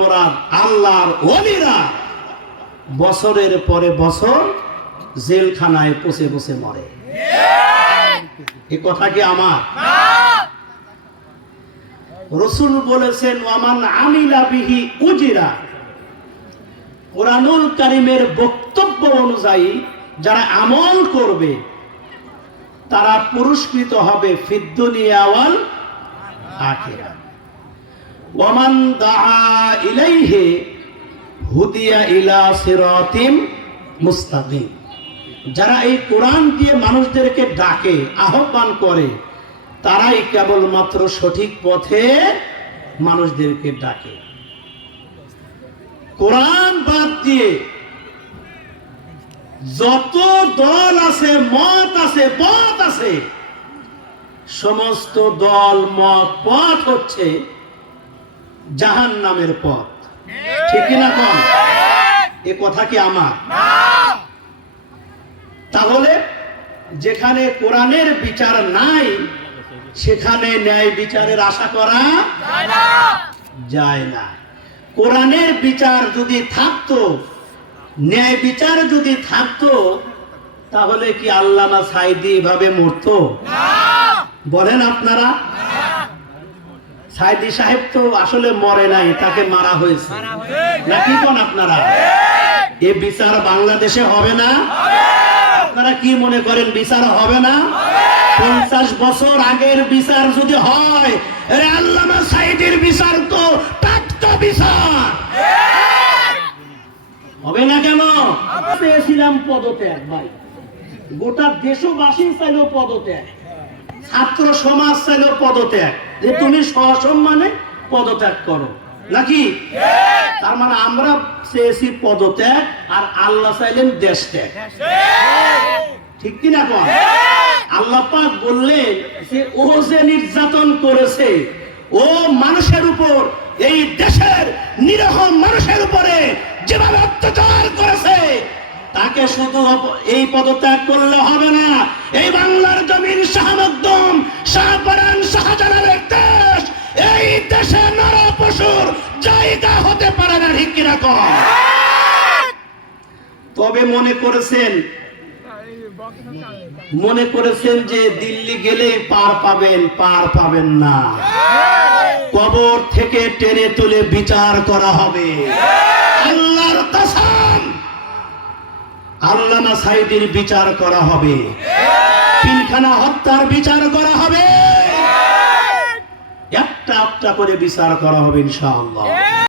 নিরপরাধ আল্লাহর অলিরা। বছরের পরে বছর জেলখানায় পচে পচে মরে। এ কথা কি আমার? রসুল বলেছেন, ওয়ামান আমিলা বিহি উজিরা। কোরআনুল কারিমের বক্তব্য অনুযায়ী যারা আমল করবে, তারা পুরস্কৃত হবে ফিদ্দুনিয়াওয়াল আখিরা ওয়ামান দাআ হুদিয়া ইলা সিরাতিম মুস্তাকিম। যারা এই কোরআন দিয়ে মানুষদেরকে ডাকে, আহ্বান করে, তারাই কেবলমাত্র সঠিক পথে মানুষদেরকে ডাকে। কোরআন বাদ দিয়ে যত দল আছে, মত আছে, পথ আছে, সমস্ত দল, মত, পথ হচ্ছে জাহান নামের পথ। ঠিক কিনা কম এ কথা কি আমার? তাহলে যেখানে কোরআনের বিচার নাই সেখানে ন্যায় বিচারের আশা করা যায় না। কোরআনের বিচার যদি থাকতো ন্যায় বিচার যদি থাকতো তাহলে কি আল্লামা সাইদি এভাবে মরতো? বলেন আপনারা। সাইদি সাহেব তো আসলে মরে নাই তাকে মারা হয়েছে। নাকি কোন আপনারা? এ বিচার বাংলাদেশে হবে না? আপনারা কি মনে করেন বিচার হবে না? পঞ্চাশ বছর আগের বিচার যদি হয় আল্লামা সাইদের বিচার তো টাটকা বিচার। হবে না কেন? পেয়েছিলাম পদত্যাগ ভাই। গোটা দেশবাসী চাইল পদত্যাগ। ছাত্র সমাজ চাইল পদত্যাগ। যে তুমি সসম্মানে পদত্যাগ করো। নাকি? তার মানে আমরা চেয়েছি পদত্যাগ আর আল্লাহ চাইলেন দেশ ত্যাগ ঠিক কিনা কন? আল্লাহ পাক বললেন যে, ও যে নির্যাতন করেছে, ও মানুষের উপর, এই দেশের নিরহ মানুষের উপরে যেভাবে অত্যাচার করেছে, তাকে শুধু এই পদত্যাগ করলে হবে না। এই বাংলার জমিন শাহমকদম শাহপরান শাহজালালের দেশ। এই দেশে নর পশুর জায়গা হতে পারে না ঠিক কিনা কন? তবে মনে করেছেন মনে করেছেন যে দিল্লি গেলেই পার পাবেন পার পাবেন না। কবর থেকে টেনে তুলে বিচার করা হবে। আল্লাহর কসম। আল্লামা সাইদির বিচার করা হবে। পিলখানা হত্যার বিচার করা হবে। একটা একটা করে বিচার করা হবে ইনশাআল্লাহ।